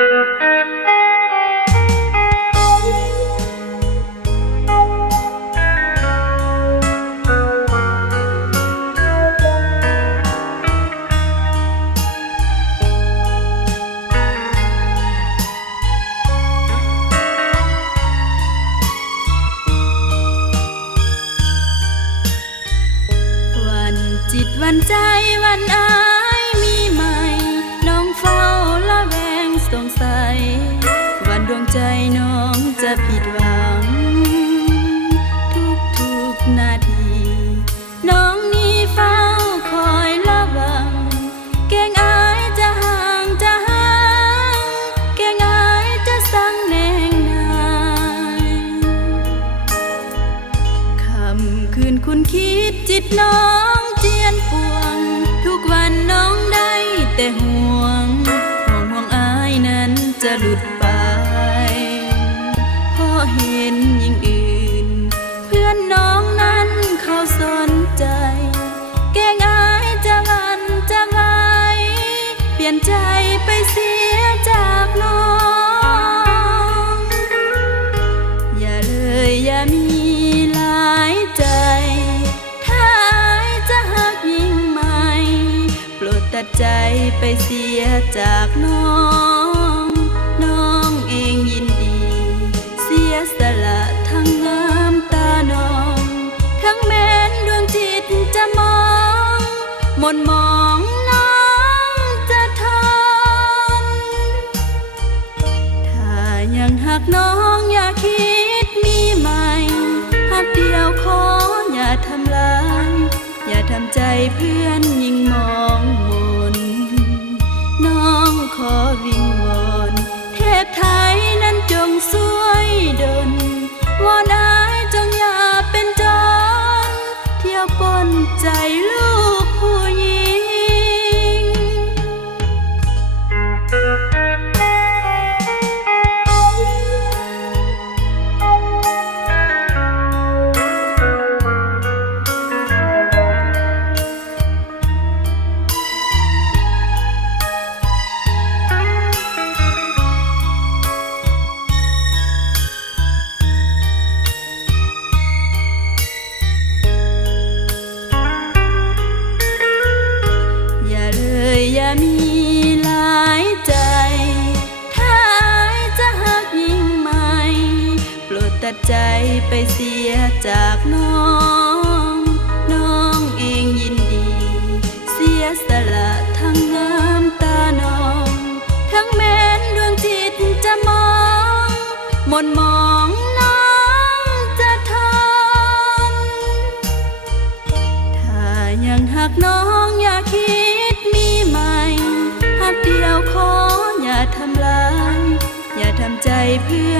จิตวันใจวันอายมีใหม่น้องเฝ้าละแวงสงสัยวันดวงใจน้องจะผิดหวังทุกนาทีน้องนี้เฝ้าคอยระวังเก่งอายจะห่างเก่งอายจะสั่งแนงนายค่ำคืนคุณคิดจิตน้องเจียนปวงทุกวันน้องได้แต่ห่วงอายนั้นจะหลุดไปพอเห็นหญิงอื่นเพื่อนน้องนั้นเขาสนใจเก่งอายจะวันจะไงเปลี่ยนใจไปเสียจากน้องอย่าเลยอย่ามีหลายใจตัดใจไปเสียจากน้องเองยินดีเสียสละทั้งน้ำตาน้องทั้งแม้นดวงจิตจะมองหม่นมองน้องจะทนถ้ายังหักน้องอย่าคิดมีใหม่หักเดียวขออย่าทำลายอย่าทำใจเพื่อนยิ่งมองน้องขอวิงวอนเทพไทยนั้นจงช่วยดลวอนอายจงอย่าเป็นจรเที่ยวปนใจลูกผู้หญิงอย่ามีหลายใจถ้าอายจะหักยิ่งใหม่โปรดตัดใจไปเสียจากน้องเองยินดีเสียสละทั้งน้ำตาน้องทั้งแม้นดวงจิตจะมองหม่นมองน้องจะทนถ้ายังหักน้องอย่าคิดหักเดียวขออย่าทำลายอย่าทำใจเพื่อน